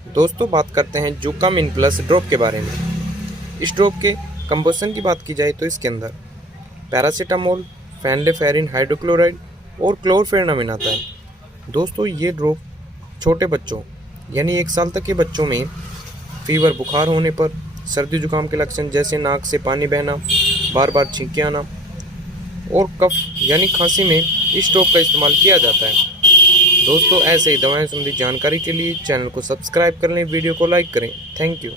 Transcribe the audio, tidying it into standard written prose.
दोस्तों बात करते हैं जूकामिन प्लस ड्रॉप के बारे में। इस ड्रॉप के कंपोजिशन की बात की जाए तो इसके अंदर पैरासीटामोल, फेनलेफेरिन हाइड्रोक्लोराइड और क्लोरफेनामिन आता है। दोस्तों ये ड्रॉप छोटे बच्चों यानी 1 साल तक के बच्चों में फीवर बुखार होने पर, सर्दी जुकाम के लक्षण जैसे नाक से पानी बहना, बार बार छींके आना और कफ यानी खांसी में इस ड्रॉप का इस्तेमाल किया जाता है। दोस्तों ऐसे ही दवाएं संबंधी जानकारी के लिए चैनल को सब्सक्राइब कर लें, वीडियो को लाइक करें। Thank you.